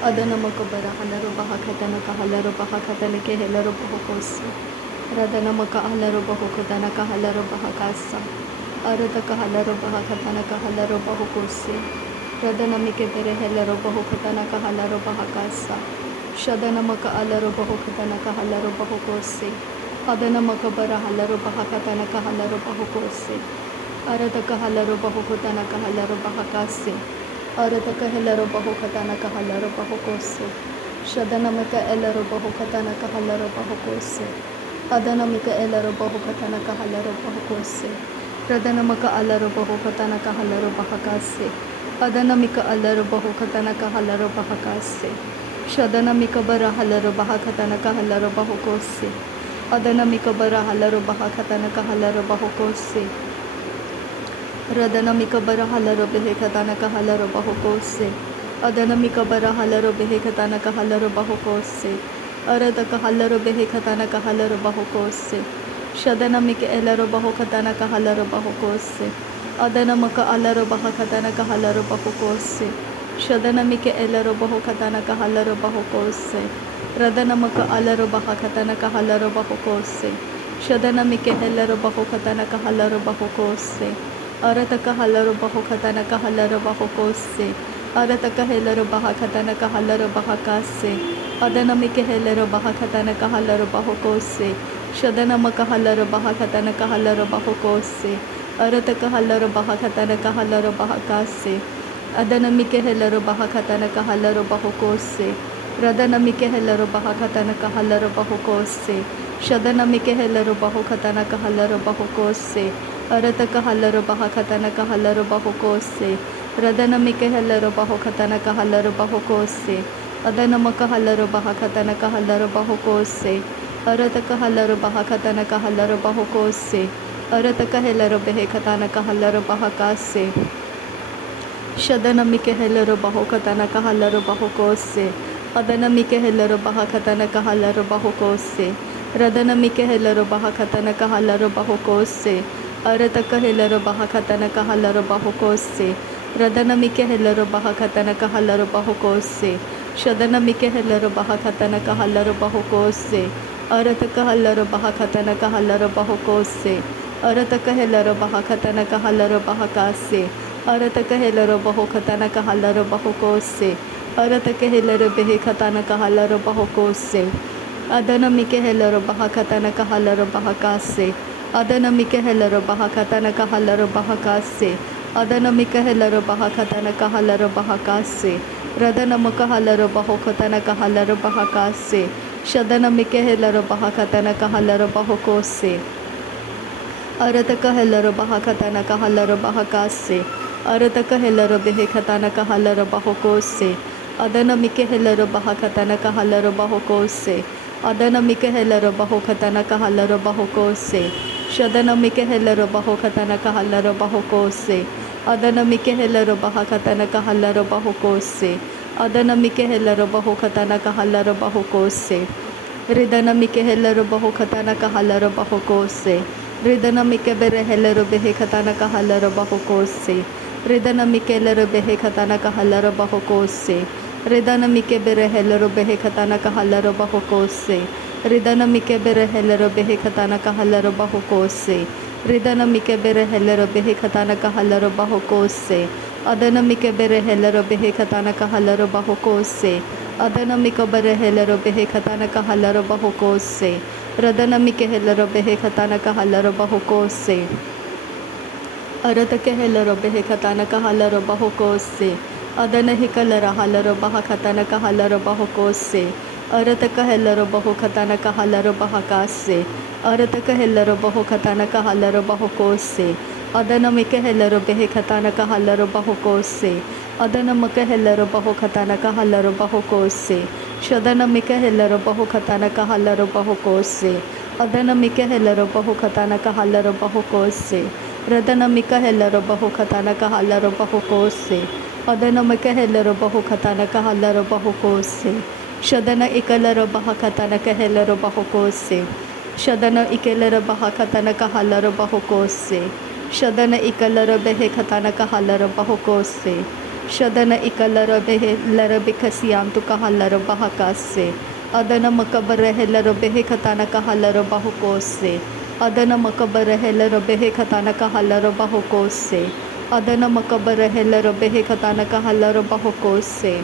Adanamakabara halaro bahakatana kahalaro bahakatana ke helaro bahokosa. Radanamaka halaro bahokatana kahalaro bahakasa. Arata kahalaro bahakatana kahalaro bahokosi. Radanamike bere helaro bahokatana kahalaro bahakasa. Shadanamaka alaro bahokatana kahalaro bahokosi. Adanamakabara halaro bahakatana kahalaro bahokosi. Arata kahalaro bahokatana kahalaro bahakasi. Arata kahalaro bahokatana kahalaro bahokose. Shadanamika elaro bahokatana kahalaro bahokose. Adanamika elaro bahokatana kahalaro bahokose. Radanamaka alaro bahokatana kahalaro bahakase. Adanamika alaro bahokatana kahalaro bahakase. Shadanamika bara halaro bahakatana kahalaro bahokose. Adanamika bara halaro bahakatana kahalaro bahokose. Radanamika bara halaro behekatana kahalaro bahokose. Adanamika bara halaro behekatana kahalaro bahokose. Arada kahalaro behekatana kahalaro bahokose. Shadanamika elaro bahokatana kahalaro bahokose. Adanamaka alaro bahakatana kahalaro bahokose. Shadanamika elaro bahokatana kahalaro bahokose. Radanamaka alaro bahakatana kahalaro bahokose. Shadanamika elaro bahokatana kahalaro bahokose. Arataka halaro bahokatana kahalaro bahokose. Arataka helaro bahakatana kahalaro bahakase. Adanamike helaro bahakatana kahalaro bahokose. Shadanamaka halaro bahakatana kahalaro bahokose. Arataka halaro bahakatana kahalaro bahakase. Adanamike helaro bahakatana kahalaro bahokose. Radanamike helaro bahakatana kahalaro bahokose. Shadanamike helaro bahokatana kahalaro bahokose. Arataka halaro bahakatana kahalaro bahokose. Radanamika halaro bahokatana kahalaro bahokose. Adanamaka halaro bahakatana kahalaro bahokose. Arataka halaro bahakatana kahalaro bahokose. Arataka halaro behekatana kahalaro bahakase. Shadanamika halaro bahokatana kahalaro bahokose. Adanamika halaro bahakatana kahalaro bahokose. Radanamika halaro bahakatana kahalaro bahokose. Arataka helaro bahakatana kahalaro bahokose. Radanamike helaro bahakatana kahalaro bahokose. Shadanamike helaro bahakatana kahalaro bahokose. Arataka helaro bahakatana kahalaro bahokose. Arataka helaro bahakatana kahalaro bahakase. Arataka helaro bahokatana kahalaro bahokose. Arataka helaro behekatana kahalaro bahokose. Adanamike helaro bahakatana kahalaro bahakase. Adanamika helaro bahakatana kahalaro bahakase. Adanamika helaro bahakatana kahalaro bahakase. Radanamaka halaro bahokatana kahalaro bahakase. Shadanamika helaro bahakatana kahalaro bahokose. Arataka helaro bahakatana kahalaro bahakase. Arataka helaro behekatana kahalaro bahokose. Adanamika helaro bahakatana kahalaro bahokose. Adanamika helaro bahokatana kahalaro bahokose. Shadanamika helaro bahokatana kahalaro bahokose. Adanamika helaro bahakatana kahalaro bahokose. Adanamika helaro bahokatana kahalaro bahokose. Ridanamika helaro bahokatana kahalaro bahokose. Ridanamika bere helaro behekatana kahalaro bahokose. Ridanamika helaro behekatana kahalaro bahokose. Ridanamika bere helaro behekatana kahalaro bahokose. Ridanamike bere helero behekatana kahalero bahokose. Ridanamike bere helero behekatana kahalero bahokose. Adanamike bere helero behekatana kahalero bahokose. Adanamike bere helero behekatana kahalero bahokose. Radanamike helero behekatana kahalero bahokose. Aratake helero behekatana kahalero bahokose. Adanahikalera halero bahakatana kahalero bahokose. Arataka helaro bahokatana kahalaro bahakase. Arataka helaro bahokatana kahalaro bahokose. Adanamika helaro behekatana kahalaro bahokose. Adanamaka helaro bahokatana kahalaro bahokose. Shadanamika helaro bahokatana kahalaro bahokose. Adanamika helaro bahokatana kahalaro bahokose. Radanamika helaro bahokatana kahalaro bahokose. Adanamika helaro bahokatana kahalaro bahokose. Shadana ikalaro bahakatana kahelaro bahokose. Shadana ikalaro bahakatana kahalaro bahokose. Shadana ikalaro behekatana kahalaro bahokose. Shadana ikalara behe lara bikasiam tu kahalara bahakase. Adana makabarehe lara behe katana kahalara bahukose. Adana makabarehe lara behe katana kahalara bahukose. Adana makabarehe lara behe katana kahalara bahukose.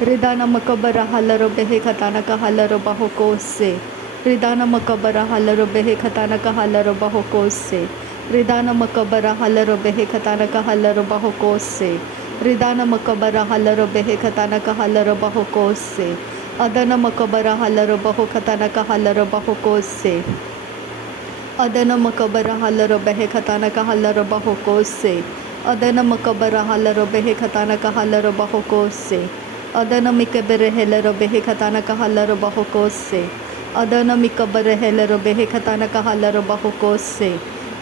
Ridana makabara halara behe katana kahalara bahukose. Ridana makabara halara behe katana kahalara bahukose. Ridana makabara halara behe katana kahalara bahukose. Ridana makabara halara behe katana kahalara bahukose. Adana makabara halara bahu katana kahalara bahukose. Adana makabara halara behe katana kahalara bahukose. Adana makabara halara behe katana kahalara bahukose. Adana mikabere helero behe katana kahalara bahukose. Adana mikabere helero behe katana kahalara bahukose.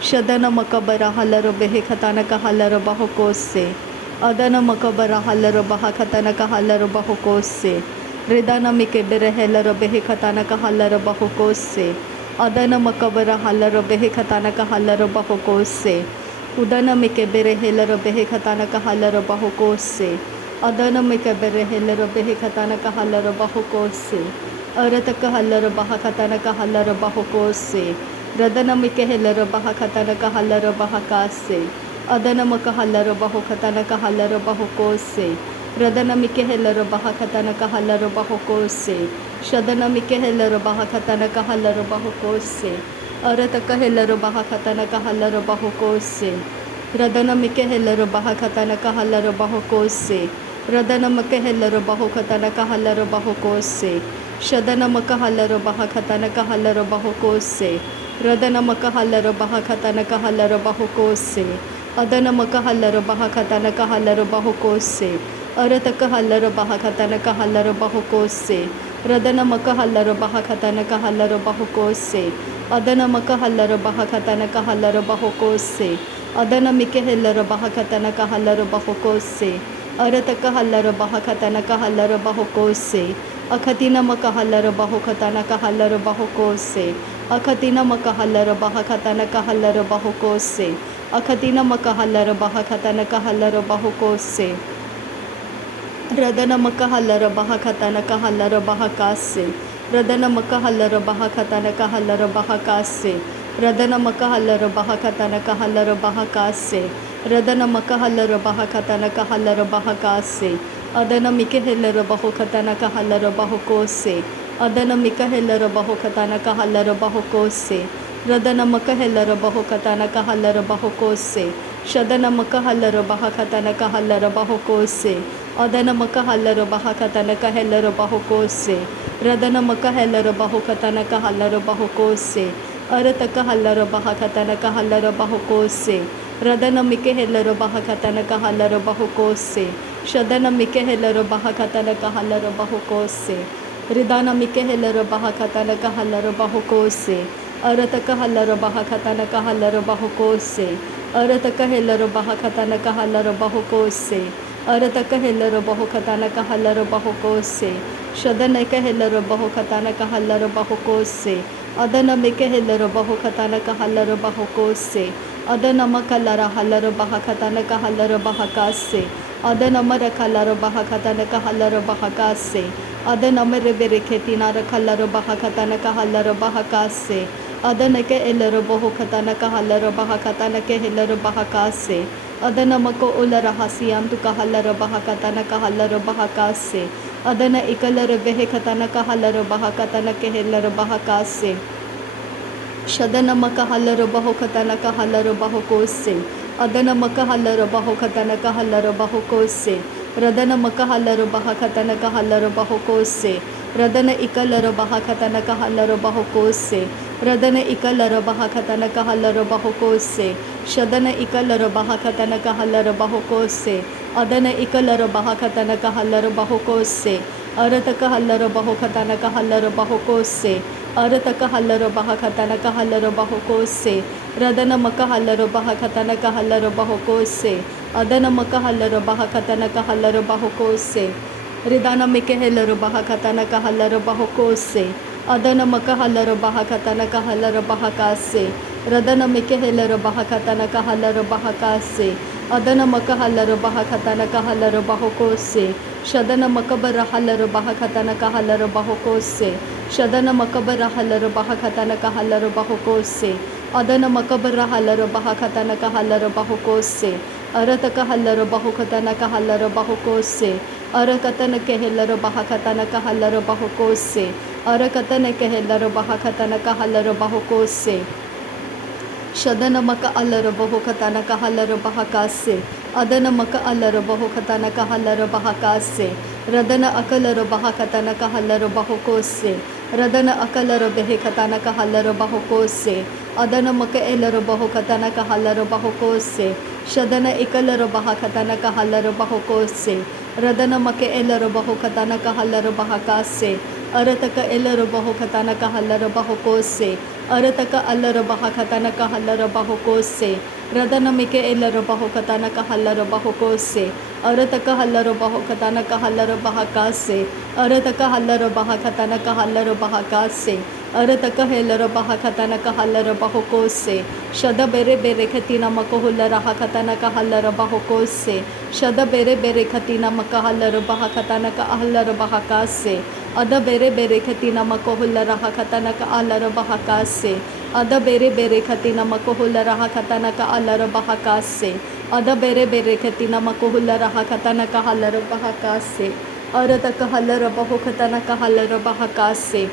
Shadana makabara halaro behe katana kahalara bahukose. Adana makabara halaro baha katana kahalara bahukose. Ridana mikabere helero behe katana kahalara bahukose. Adana makabara halaro behe katana kahalara bahukose. Udana mikabere helero behe katana kahalara bahukose. Adana mikabere helero behe katana kahalara bahukose. Arata kahalara baha katana kahalara bahukose. Radana mikahelara baha katana kahalara bahakase. Adana makahalara bahu katana kahalara bahukose. Radana mikahelara baha katana kahalara bahukose. Shadana mikahelara baha katana kahalara bahukose. Arata kahelara baha katana kahalara bahukose. Radana mikahelara baha katana kahalara bahukose. Radana makahelara bahu katana kahalara bahukose. Shadana makahalara baha katana kahalara bahukose. Radana makahalara baha katana kahalara bahukose. Adana makahalara baha katana kahalara bahukose. Arata kahalara baha katana kahalara bahukose. Radana makahalara baha katana kahalara bahukose. Adana makahalara baha katana kahalara bahukose. Adana mikahelara baha katana kahalara bahukose. Arata kahalara baha katana kahalara bahukose. Akatina makahalara bahu katana kahalara bahukose. Akatina makahalara baha katana kahalara bahukose. Akatina makahalara baha katana kahalara bahukose. Radana makahalara baha katana kahalara bahakase. Radana makahalara baha katana kahalara bahakase. Radana makahalara baha katana kahalara bahakase. Radana makahalara baha katana kahalara bahakase. Adana mikahelara bahu katana kahalara bahukose. Adana mikahelara bahu katana kahalara bahukose. Radana makahelara bahu katana kahalara bahukose. Shadana makahalara baha katana kahalara bahukose. Adana makahalara baha katana kahalara bahukose. Radana makahelara bahu katana kahalara bahukose. Arata kahalara baha katana kahalara bahukose. Radana mikahelara baha katana kahalara bahukose. Shadana mikahelara baha katana kahalara bahukose. Ridana mikahelara baha katana kahalara bahukose. Arata kahalara baha katana kahalara bahukose. Arata kahalara baha katana kahalara bahukose. Arata kahalara bahu katana kahalara bahukose. Shadana kahalara bahu katana kahalara bahukose. Adana mikahelara bahu katana kahalara bahukose. Adana makalara halara baha katana kahalara bahakase. Adana mara kalara baha katana kahalara bahakase. Adana mara bereketina kalara baha katana kahalara bahakase. Adana ke elara bahu katana kahalara baha katana ke helara bahakase. Adana mako ulara hasiam tu kahalara baha katana kahalara bahakase. Adana ikalara behe katana kahalara baha katana ke helara bahakase. Shadana makahalara bahu katana kahalara bahukose. Adana makahalara bahu katana kahalara bahukose. Radana makahalara baha katana kahalara bahukose. Radana ikalara baha katana kahalara bahukose. Radana ikalara baha katana kahalara bahukose. Shadana ikalara baha katana kahalara bahukose. Adana ikalara baha katana kahalara bahukose. Arata kahalara bahu katana kahalara bahukose. Arata kahalara baha katana kahalara bahukose. Radana makahalara baha katana kahalara bahukose. Adana makahalara baha katana kahalara bahukose. Ridana mikahelara baha katana kahalara bahukose. Adana makahalara baha katana kahalara bahakase. Radana mikahelara baha katana kahalara bahakase. adana maka halar baha katana ka halar bahokose shadana makabara halar baha katana ka halar bahokose shadana makabara halar baha katana ka halar bahokose adana makabara halar baha katana ka halar bahokose arataka halar bahokatana ka halar bahokose arakatana ke halar baha katana ka halar bahokose arakatana ke halar baha katana ka halar bahokose shadana maka alar bahokatana ka halar bahakase adana maka alar bahokatana ka halar bahakase radana akalar bahakatana ka halar bahokose radana akalar behekatana ka halar bahokose adana maka elar bahokatana ka halar bahokose shadana ikalar bahakatana ka halar bahokose radana maka elar bahokatana ka halar bahakase arataka elar bahokatana ka halar bahokose arataka alar bahakatana ka halar bahokose radana mike elar bahokatana ka halar bahokose arataka halar bahokatana ka halar bahakase arataka halar bahakatana ka halar bahakase arataka helar bahakatana ka halar bahokose shada bere bere khatina makohular hakatana ka halar bahokose shada bere bere khatina makahalar bahakatana ka halar bahakase ada bere bere khatina makohular hakatana ka halar bahakase ada bere bere khatina makohular hakatana ka halar bahakase ada bere bere khatina makohular hakatana ka halar bahakase arataka halar bahokatana ka halar bahakase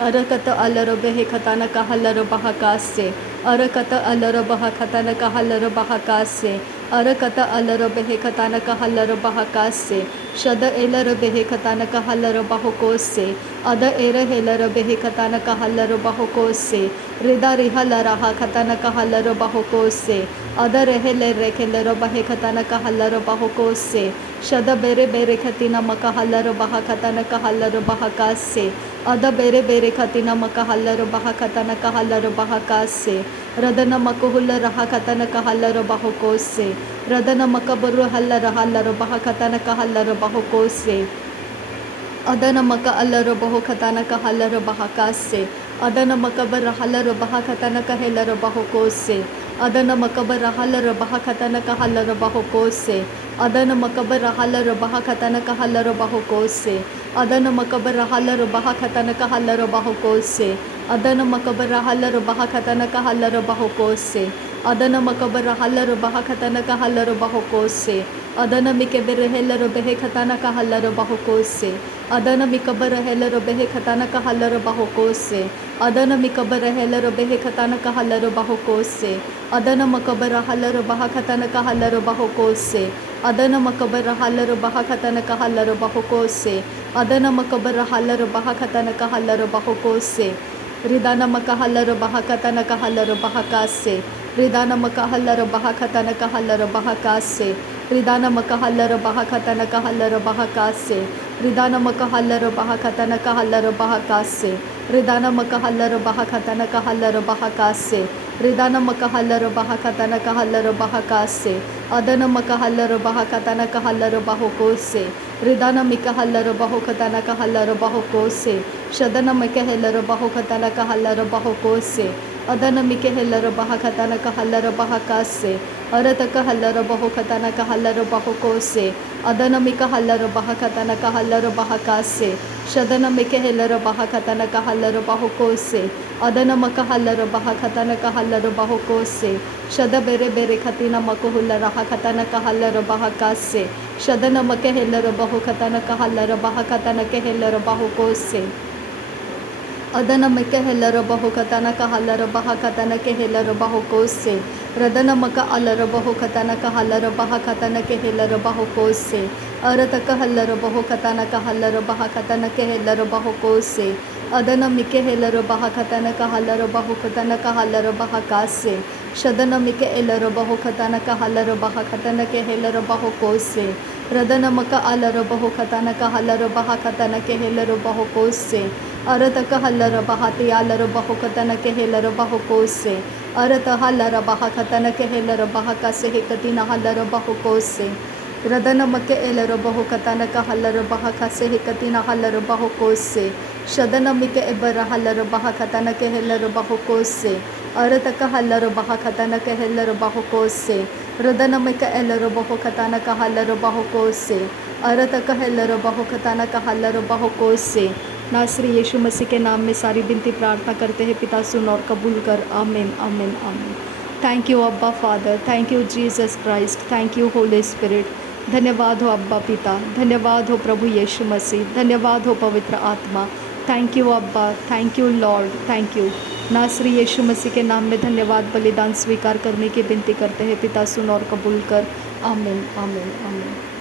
arakata alar behe khatana ka halar bahakase arakata alar bahakatana ka halar bahakase arakata alar behe khatana ka halar bahakase shada elar behe khatana ka halar bahokose ada era helar behe khatana ka halar bahokose rida rihalar khatana ka halar bahokose ada rehele rekhelar behe khatana ka halar bahokose shada bere bere khatina maka halar bahakatana ka halar bahakase ada bere bere khatina maka halar bahakatana ka halar bahakase radana makohular hakatana ka halar bahokose radana makaburu halar halar bahakatana ka halar bahokose adana maka alar bahokatana ka halar bahakase adana makabar halar bahakatana ka helar bahokose adana makabar halar bahakatana ka halar bahokose adana makabar halar bahakatana ka halar bahokose adana makabar halar bahakatana ka halar bahokose adana makabar halar bahakatana ka halar bahokose adana makabar halar bahakatana ka halar bahokose adana mikabar helar behe khatana ka halar bahokose adana mikabar helar behe khatana ka halar bahokose adana mikabar helar behe khatana ka halar bahokose adana makabar halar bahakatana ka halar bahokose adana makabar halar bahakatana ka halar bahokose adana makabar halar bahakatana ka halar bahokose ridana makahalar bahakatana ka halar bahakase ridana makahalar bahakatana ka halar bahakase ridana makahalar bahakatana ka halar bahakase ridana makahalar bahakatana ka halar bahakase ridana makahalar bahakatana ka halar bahakase ridana makahalar bahakatana ka halar bahakase adana makahalar bahakatana ka halar bahokose ridana mikahalar bahokatana ka halar bahokose shadana mikahalar bahokatana ka halar bahokose adana mikahalar bahakatana ka halar bahakase arataka halar bahokatana ka halar bahokose adana mikahalar bahakatana ka halar bahakase shadana mikahalar bahakatana ka halar bahokose adana makahalar bahakatana ka halar bahokose shada bere bere khatina makohular hakatana ka halar bahakase shadana makahalar bahokatana ka halar bahakatana ka halar bahokose adana maka helar bahokatana ka halar bahakatana ke helar bahokose radana maka alar bahokatana ka halar bahakatana ke helar bahokose arataka halar bahokatana ka halar bahakatana ke helar bahokose adana mike helar bahakatana ka halar bahokatana ka halar bahakase shadana mike elar bahokatana ka halar bahakatana ke helar bahokose radana maka alar bahokatana ka halar bahakatana ke helar bahokose arataka halar bahati alar bahokatana ke helar bahokose arata halar bahakatana ke helar bahakase hekatina halar bahokose radana make elar bahokatana ka halar bahakase hekatina halar bahokose shadana mike ebar halar bahakatana ke helar bahokose arataka halar bahakatana ke helar bahokose रदन में Kahler बहो Khatana Kahler बहो को से अरत Kahler बहो Khatana Kahler बहो को से। नासरी यीशु मसीह के नाम में सारी विनती प्रार्थना करते हैं पिता, सुन और कबूल कर। आमीन आमीन आमीन। थैंक यू अब्बा father, thank you Jesus Christ, thank you Holi spirit. धन्यवाद हो अब्बा पिता, धन्यवाद हो प्रभु यीशु मसीह, धन्यवाद हो पवित्र आत्मा। थैंक यू अब्बा, thank you Lord, thank you. नासरी यीशु मसीह के नाम में धन्यवाद बलिदान स्वीकार करने की विनती करते हैं पिता, सुन और कबूल कर। आमीन आमीन आमीन।